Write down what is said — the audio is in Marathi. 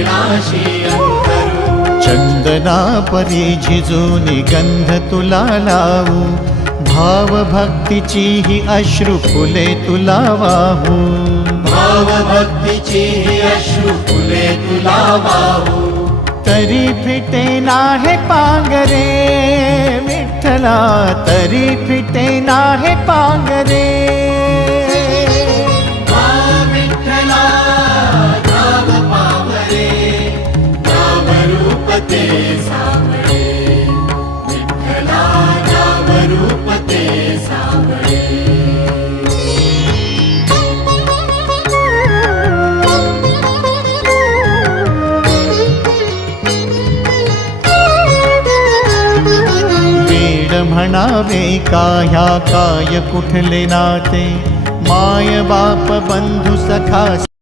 चरणाशी अंतरू। चंदना परी झिजूनी गंध तुला लावू, भाव भक्तीची ही अश्रु फुले तुला वाहू। भाव भक्तीची ही अश्रु फुले तुला वाहू। तरी फिटे नाहे पांगरे विठ्ठला, तरी फिटे नाहे पांगरे। विठ्ठला नाम पावरे, नाम रूप ते सावळे। विठ्ठला नाम रूप ते सावळे। म्हणावे का ह्या काय कुठले नाते, माय बाप बंधू सखा